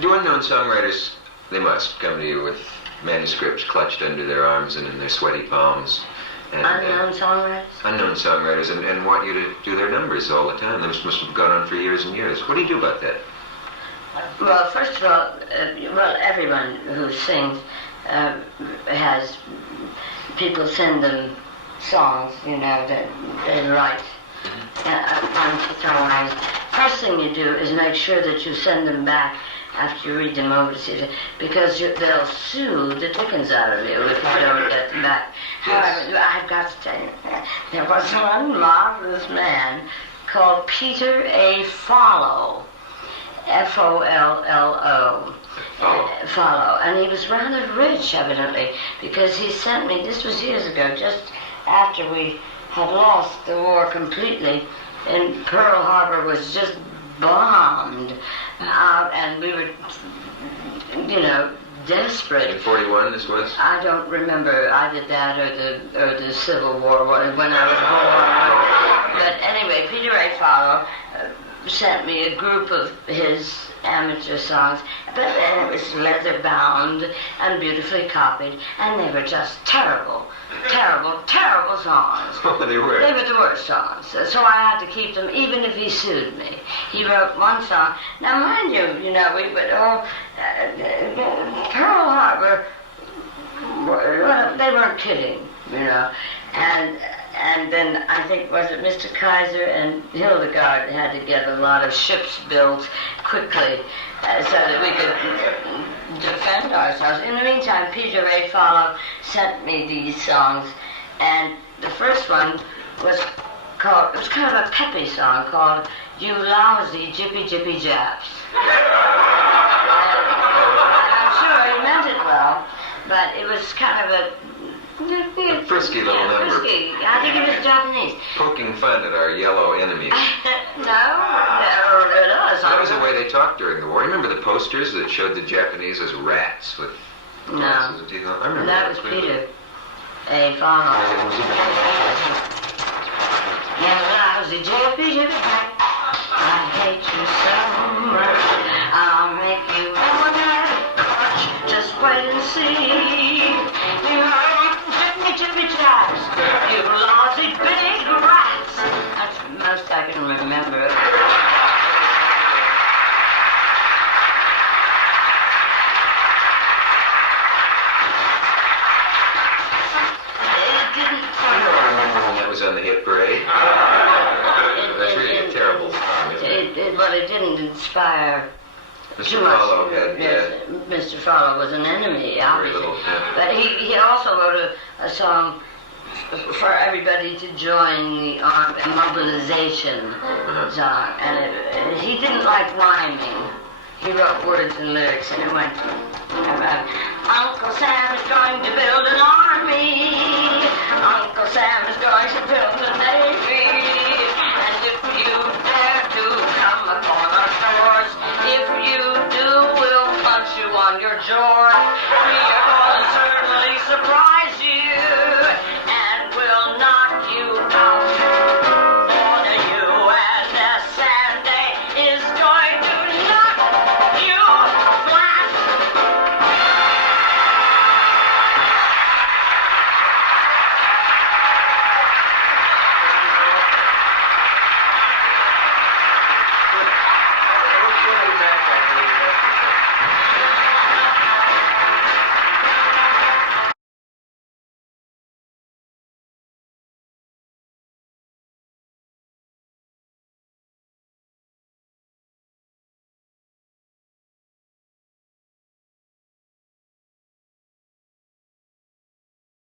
Do unknown songwriters, they must come to you with manuscripts clutched under their arms and in their sweaty palms. And, unknown songwriters? Unknown songwriters, and want you to do their numbers all the time. This must have gone on for years and years. What do you do about that? Well, first of all, everyone who sings has people send them songs, that they write. First thing you do is make sure that you send them back after you read them over to see, because they'll sue the dickens out of you if you don't get them back. Yes. However, I've got to tell you, there was one marvelous man called Peter A. Follo, Follo. Follo. And he was rather rich, evidently, because he sent me, this was years ago, just after we had lost the war completely, and Pearl Harbor was just bombed out, and we were, desperate. In 41, this was? I don't remember either that or the Civil War when I was born. But anyway, Peter A. Follo sent me a group of his amateur songs, but then it was leather bound and beautifully copied, and they were just terrible songs. Oh, they were? They were the worst songs. So I had to keep them, even if he sued me. He wrote one song. Now, mind you, we would Pearl Harbor, they weren't kidding, And then I think, was it Mr. Kaiser and Hildegard had to get a lot of ships built quickly so that we could defend ourselves. In the meantime, Peter A. Follo sent me these songs, and the first one was called, it was kind of a peppy song called You Lousy Jippy Jippy Japs. And I'm sure he meant it well, but it was kind of a frisky little number. Frisky. I think it was Japanese. Poking fun at our yellow enemies. No, or at us. That was the way they talked during the war. You remember the posters that showed the Japanese as rats with glasses and teeth on? I remember that was Peter A. Follo. Lousy Jippy Jippy Jack, I hate you so much. I'll make you watch. Just wait and see. Jippy Japs, you lousy big rats. That's the most I can remember. It didn't. I don't remember when that was on the hit parade. That's really a terrible song, isn't it? Well, it didn't inspire Mr. Follo had, Mr. Follo was an enemy, obviously. Very little, yeah. But he also wrote a song for everybody to join the mobilization song. And he didn't like rhyming. He wrote words and lyrics, and it went, Uncle Sam is going to build an army. Uncle Sam is going to build a navy. And if you dare to come upon our shores, if you do, we'll punch you on your jaw.